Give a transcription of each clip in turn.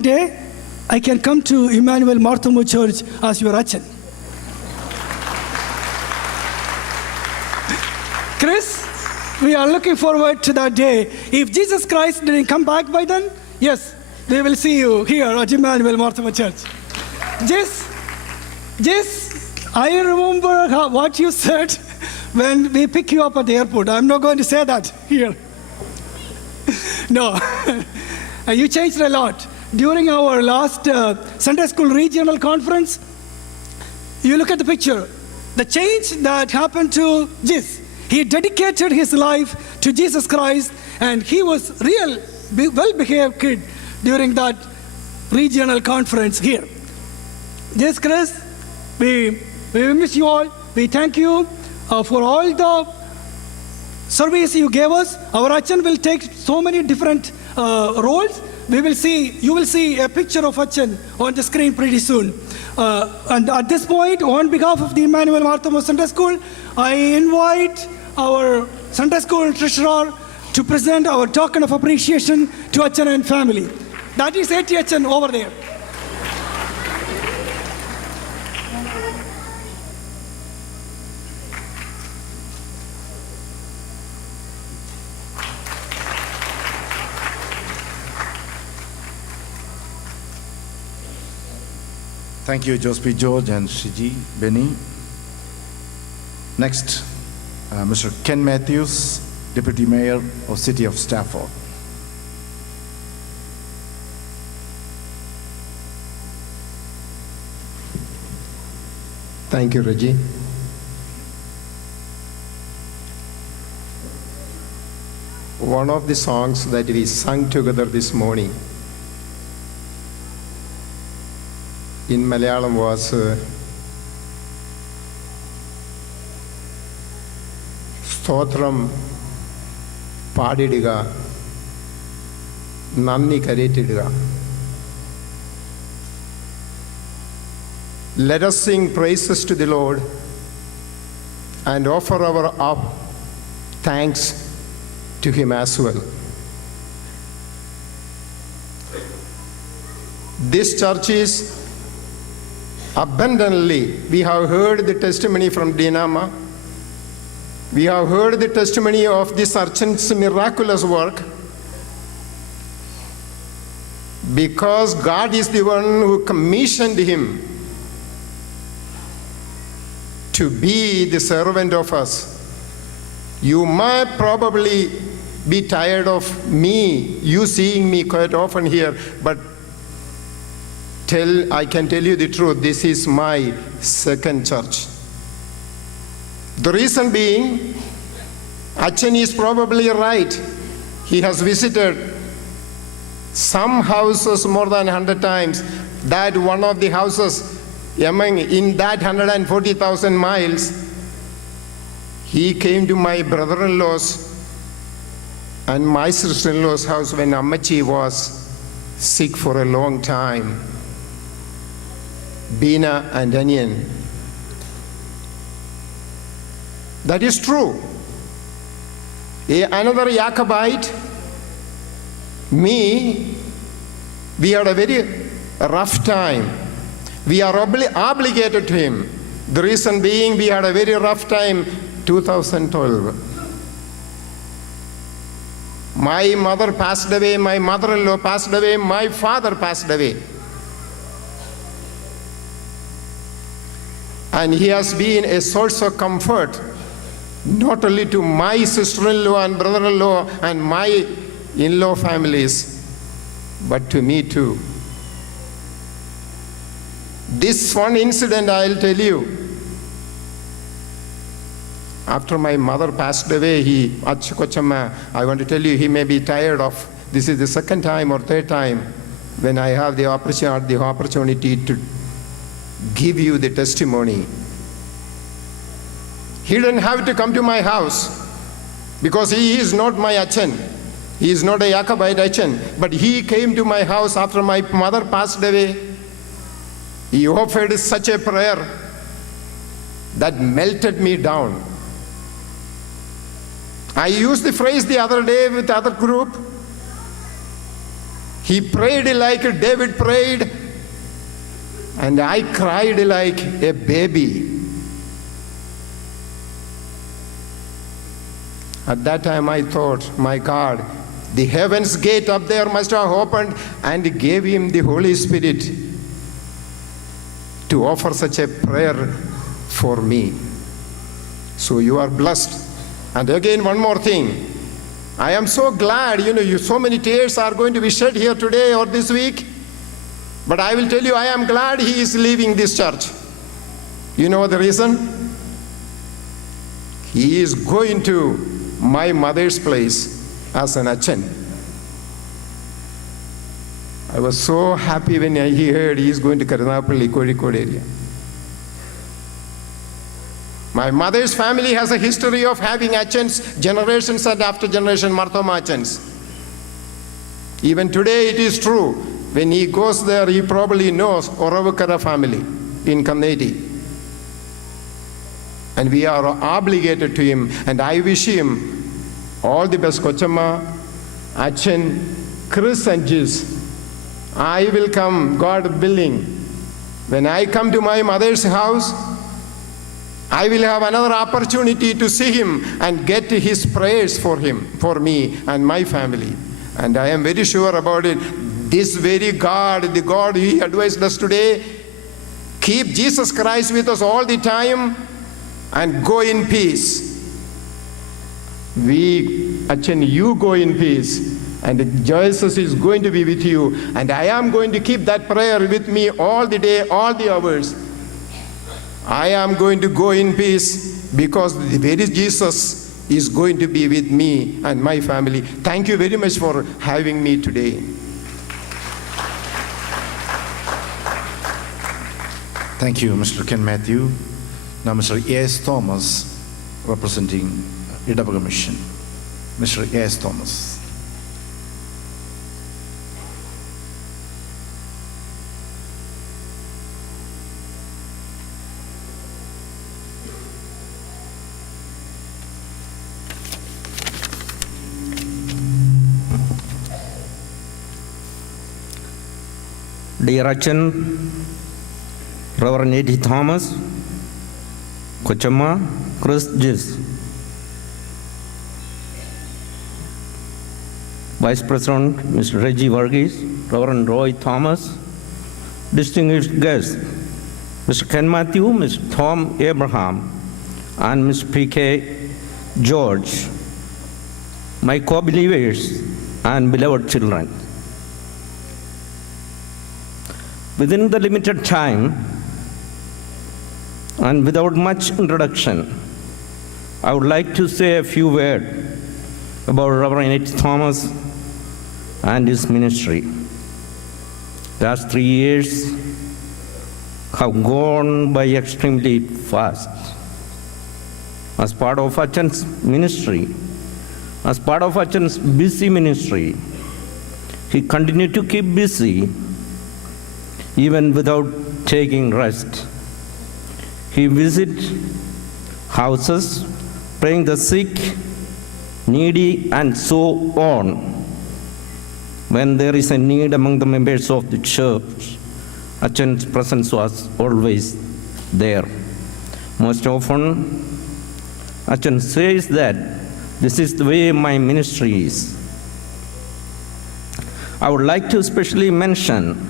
day I can come to Emmanuel Marthamu Church as your Achen. Chris, we are looking forward to that day. If Jesus Christ didn't come back by then, yes, we will see you here at Emmanuel Marthamu Church. Jess, I remember what you said when we pick you up at the airport. I'm not going to say that here. No, you changed a lot. During our last Sunday School Regional Conference, you look at the picture, the change that happened to Jis. He dedicated his life to Jesus Christ, and he was real well-behaved kid during that regional conference here. Jis, Chris, we miss you all. We thank you for all the service you gave us. Our Achen will take so many different roles. You will see a picture of Achen on the screen pretty soon. And at this point, on behalf of the Emmanuel Marthamu Sunday School, I invite our Sunday School treasurer to present our token of appreciation to Achen and family. That is A.T. Achen over there. Thank you, Joseph George and Shiji Benny. Next, Mr. Ken Matthews, Deputy Mayor of City of Stafford. Thank you, Reggie. One of the songs that we sang together this morning in Malayalam was Stotram Padidiga Nanni Karetidiga. Let us sing praises to the Lord and offer our thanks to Him as well. This church is abundantly, we have heard the testimony from Dinama. We have heard the testimony of this Achen's miraculous work. Because God is the one who commissioned him to be the servant of us. You might probably be tired of me, you seeing me quite often here, but I can tell you the truth, this is my second church. The reason being, Achen is probably right. He has visited some houses more than 100 times. That one of the houses in that 140,000 miles, he came to my brother-in-law's and my sister-in-law's house when Ammachi was sick for a long time. Bina and Onion. That is true. Another Jacobite, me, we had a very rough time. We are obligated to him. The reason being, we had a very rough time 2012. My mother passed away, my mother-in-law passed away, my father passed away. And he has been a source of comfort, not only to my sister-in-law and brother-in-law and my in-law families, but to me too. This one incident I'll tell you. After my mother passed away, I want to tell you, he may be tired of, this is the second time or third time when I have the opportunity to give you the testimony. He didn't have to come to my house because he is not my Achen. He is not a Jacobite Achen. But he came to my house after my mother passed away. He offered such a prayer that melted me down. I used the phrase the other day with other group. He prayed like David prayed, and I cried like a baby. At that time I thought, my God, the heavens gate up there must have opened and gave him the Holy Spirit to offer such a prayer for me. So you are blessed. And again, one more thing. I am so glad, so many tears are going to be shed here today or this week. But I will tell you, I am glad he is leaving this church. You know the reason? He is going to my mother's place as an Achen. I was so happy when I heard he is going to Karunapalli, Kozhikode area. My mother's family has a history of having Achens, generations and after generation, Marthoma Achens. Even today it is true. When he goes there, he probably knows Oravukara family in Kannedi. And we are obligated to him, and I wish him all the best. Kochama, Achen, Chris and Jis. I will come, God willing. When I come to my mother's house, I will have another opportunity to see him and get his prayers for him, for me and my family. And I am very sure about it. This very God, the God he advised us today, keep Jesus Christ with us all the time and go in peace. Achen, you go in peace. And Jesus is going to be with you. And I am going to keep that prayer with me all the day, all the hours. I am going to go in peace because the very Jesus is going to be with me and my family. Thank you very much for having me today. Thank you, Mr. Ken Matthew. Now, Mr. A.S. Thomas, representing Idapaga Mission. Mr. A.S. Thomas. Dear Achen, Reverend A.D. Thomas, Kochama, Chris Jis, Vice President Mr. Reggie Varghese, Reverend Roy Thomas, distinguished guests, Mr. Ken Matthew, Mr. Tom Abraham, and Mr. P.K. George, my co-believers and beloved children. Within the limited time and without much introduction, I would like to say a few words about Reverend A.D. Thomas and his ministry. Last 3 years have gone by extremely fast. As part of Achen's ministry, as part of Achen's busy ministry, he continued to keep busy even without taking rest. He visits houses, praying the sick, needy, and so on. When there is a need among the members of the church, Achen's presence was always there. Most often, Achen says that this is the way my ministry is. I would like to especially mention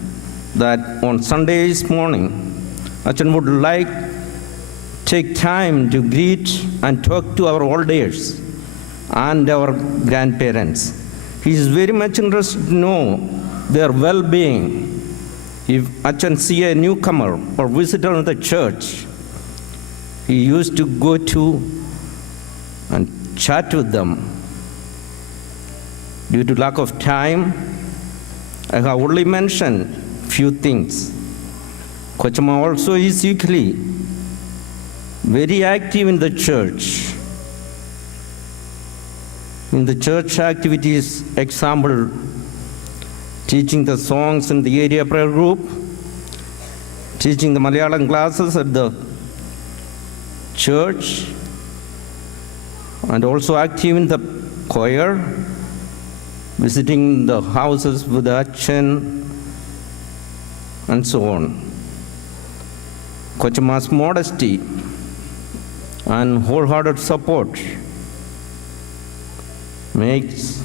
that on Sundays morning, Achen would like take time to greet and talk to our elders and our grandparents. He is very much interested to know their well-being. If Achen see a newcomer or visitor in the church, he used to go to and chat with them. Due to lack of time, I have only mentioned few things. Kochama also is equally very active in the church. In the church activities, example, teaching the songs in the area prayer group, teaching the Malayalam classes at the church, and also active in the choir, visiting the houses with Achen, and so on. Kochama's modesty and wholehearted support makes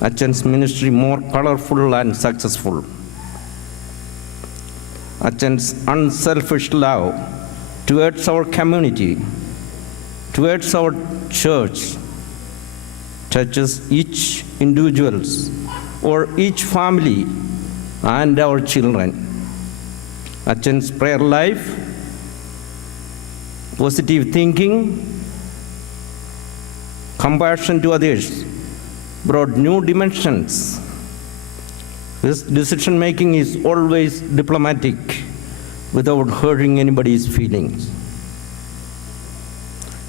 Achen's ministry more colorful and successful. Achen's unselfish love towards our community, towards our church, touches each individuals or each family and our children. Achen's prayer life, positive thinking, compassion to others brought new dimensions. His decision making is always diplomatic without hurting anybody's feelings.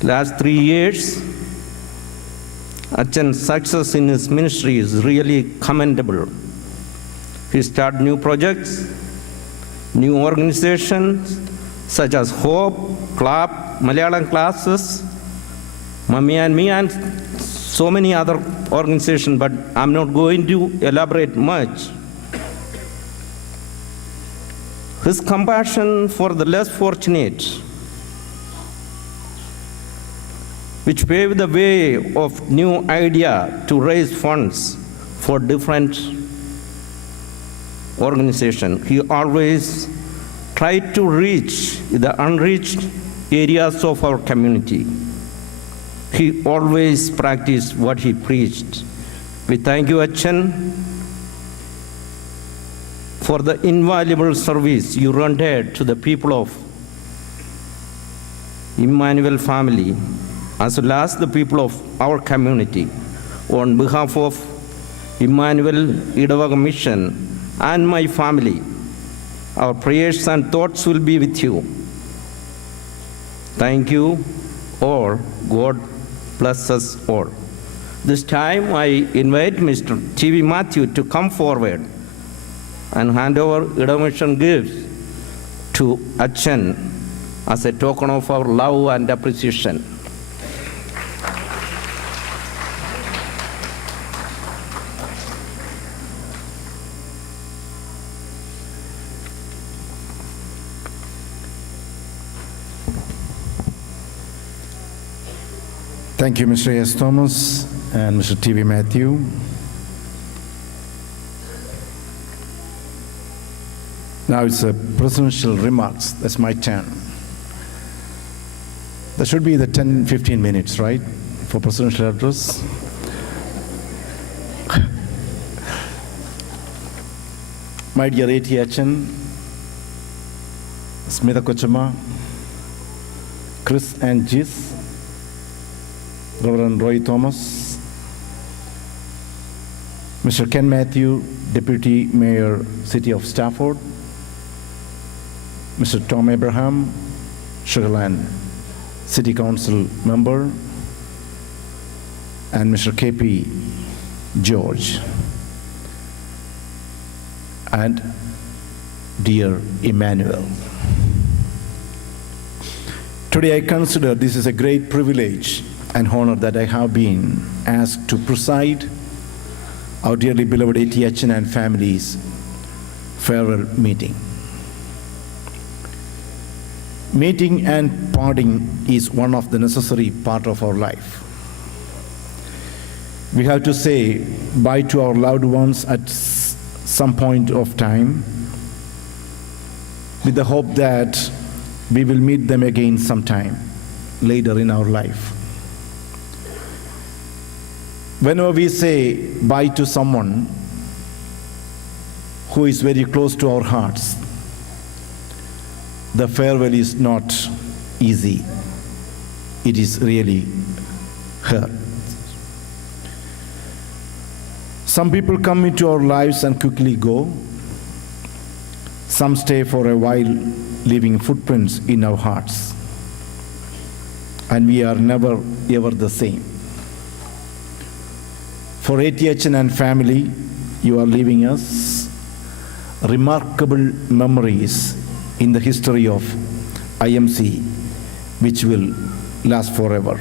Last 3 years, Achen's success in his ministry is really commendable. He started new projects, new organizations such as Hope, Club, Malayalam classes, Mummy and Me, and so many other organizations, but I'm not going to elaborate much. His compassion for the less fortunate, which paved the way of new idea to raise funds for different organizations. He always tried to reach the unreached areas of our community. He always practiced what he preached. We thank you, Achen, for the invaluable service you rendered to the people of Emmanuel family, as well as the people of our community. On behalf of Emmanuel Idavaga Mission and my family, our prayers and thoughts will be with you. Thank you all. God bless us all. This time I invite Mr. T.V. Matthew to come forward and hand over Idavaga Mission gifts to Achen as a token of our love and appreciation. Thank you, Mr. S. Thomas and Mr. T.V. Matthew. Now it's a presidential remarks. That's my turn. That should be the 10-15 minutes, right, for presidential address. My dear A.T. Achen, Smitha Kochama, Chris and Jis, Reverend Roy Thomas, Mr. Ken Matthew, Deputy Mayor, City of Stafford, Mr. Tom Abraham, Sugarland City Council Member, and Mr. K.P. George, and dear Emmanuel. Today I consider this is a great privilege and honor that I have been asked to preside our dearly beloved A.T. Achen and family's farewell meeting. Meeting and parting is one of the necessary part of our life. We have to say bye to our loved ones at some point of time with the hope that we will meet them again sometime later in our life. Whenever we say bye to someone who is very close to our hearts, the farewell is not easy. It is really hurt. Some people come into our lives and quickly go. Some stay for a while, leaving footprints in our hearts. And we are never ever the same. For A.T. Achen and family, you are leaving us remarkable memories in the history of IMC, which will last forever.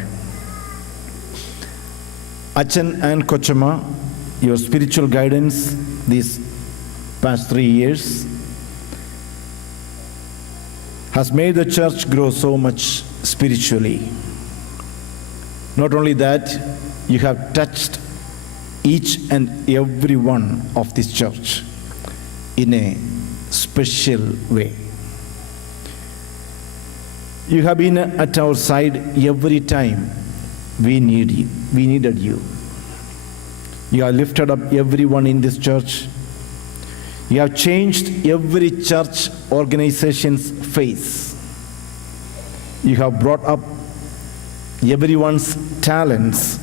Achen and Kochama your spiritual guidance these past 3 years has made the church grow so much spiritually. Not only that, you have touched each and every one of this church in a special way. You have been at our side every time we needed you. You have lifted up everyone in this church. You have changed every church organization's face. You have brought up everyone's talents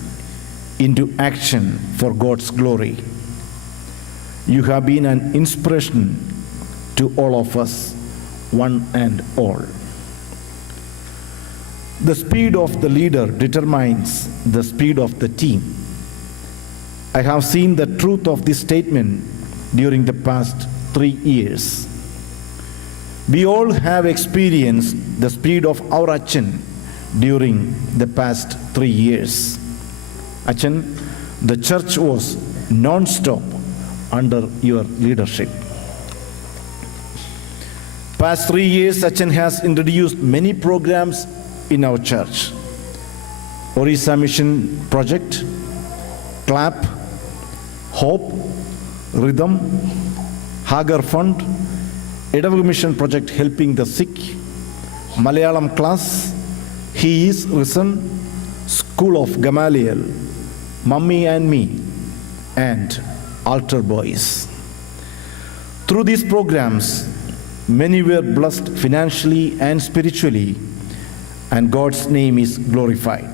into action for God's glory. You have been an inspiration to all of us, one and all. The speed of the leader determines the speed of the team. I have seen the truth of this statement during the past 3 years. We all have experienced the speed of our Achen during the past 3 years. Achen, the church was non-stop under your leadership. Past 3 years, Achen has introduced many programs in our church. Orissa Mission Project, CLAP, Hope, Rhythm, Hagar Fund, Edavu Mission Project helping the sick, Malayalam class, He is Risen, School of Gamaliel, Mummy and Me, and Altar Boys. Through these programs, many were blessed financially and spiritually, and God's name is glorified.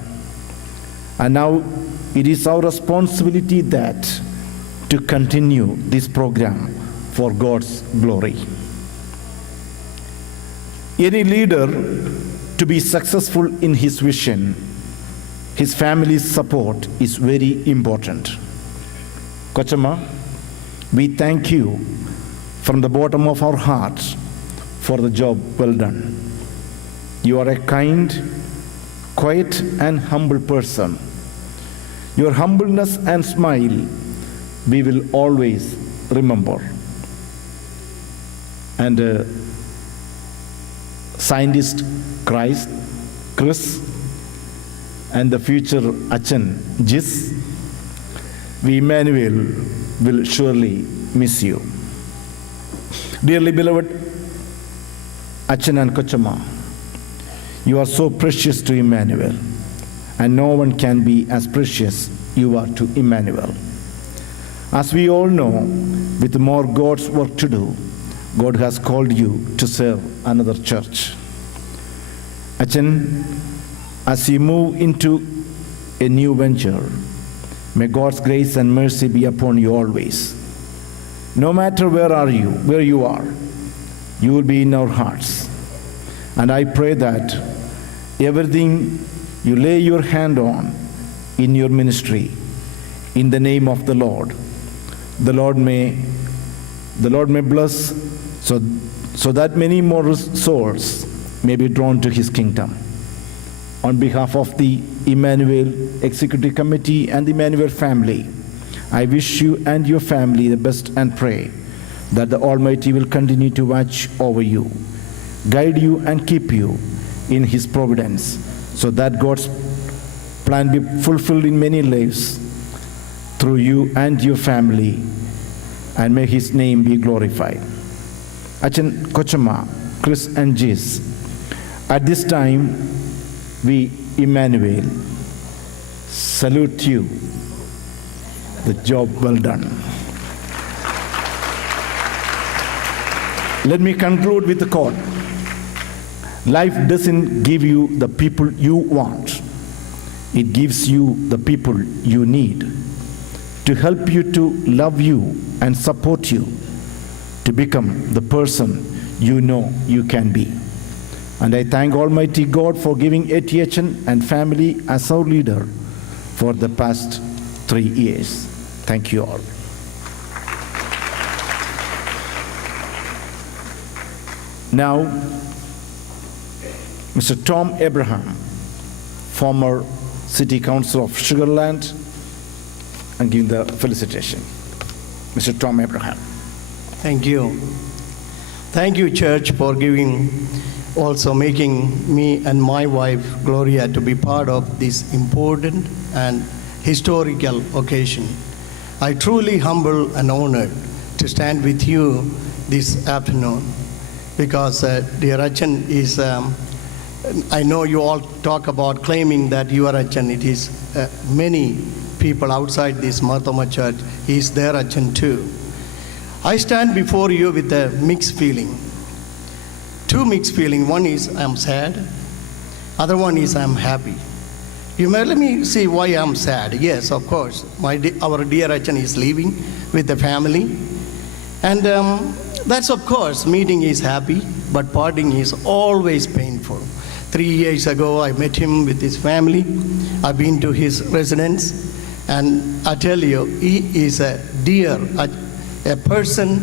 And now it is our responsibility to continue this program for God's glory. Any leader to be successful in his vision, his family's support is very important. Kochama, we thank you from the bottom of our hearts for the job well done. You are a kind, quiet, and humble person. Your humbleness and smile we will always remember. And scientist Chris, and the future Achen, Jis, we Emmanuel will surely miss you. Dearly beloved Achen and Kochama, you are so precious to Emmanuel, and no one can be as precious you are to Emmanuel. As we all know, with more God's work to do, God has called you to serve another church. Achen, as you move into a new venture, may God's grace and mercy be upon you always. No matter where you are, you will be in our hearts. And I pray that everything you lay your hand on in your ministry, in the name of the Lord may bless so that many more souls may be drawn to his kingdom. On behalf of the Emmanuel Executive Committee and the Emmanuel family, I wish you and your family the best and pray that the Almighty will continue to watch over you, guide you and keep you in his providence, so that God's plan be fulfilled in many lives through you and your family, and may his name be glorified. Achen, Kochama, Chris and Jis, at this time we Emmanuel salute you. The job well done. Let me conclude with the quote. Life doesn't give you the people you want. It gives you the people you need to help you, to love you and support you to become the person you know you can be. And I thank Almighty God for giving Achen and family as our leader for the past 3 years. Thank you all. Now, Mr. Tom Abraham, former City Council of Sugarland and give the felicitation. Mr. Tom Abraham. Thank you. Thank you, church, for also making me and my wife, Gloria, to be part of this important and historical occasion. I truly humble and honored to stand with you this afternoon because dear Achen is, I know you all talk about claiming that you are Achen. It is many people outside this Marthoma church, he is their Achen too. I stand before you with a mixed feeling. Two mixed feelings. One is I'm sad. Other one is I'm happy. You may let me see why I'm sad. Yes, of course. Our dear Achen is leaving with the family. And that's of course, meeting is happy, but parting is always painful. 3 years ago, I met him with his family. I've been to his residence. And I tell you, he is a dear, a person,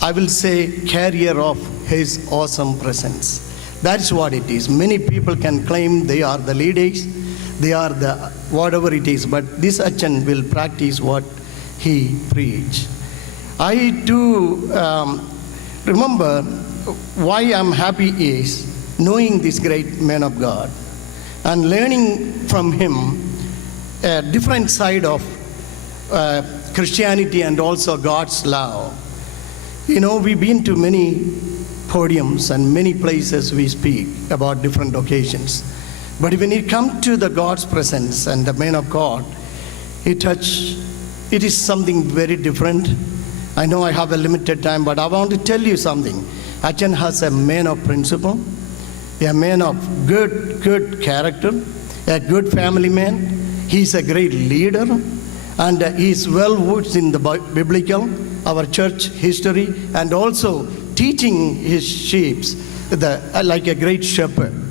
I will say, carrier of his awesome presence. That's what it is. Many people can claim they are the leaders, they are the whatever it is, but this Achen will practice what he preached. I too remember why I'm happy is knowing this great man of God and learning from him a different side of Christianity and also God's love. You know, we've been to many podiums and many places we speak about different occasions. But when it comes to the God's presence and the man of God, it is something very different. I know I have a limited time, but I want to tell you something. Achen has a man of principle, a man of good character, a good family man. He's a great leader, and he's well versed in the biblical, our church history, and also teaching his sheep like a great shepherd.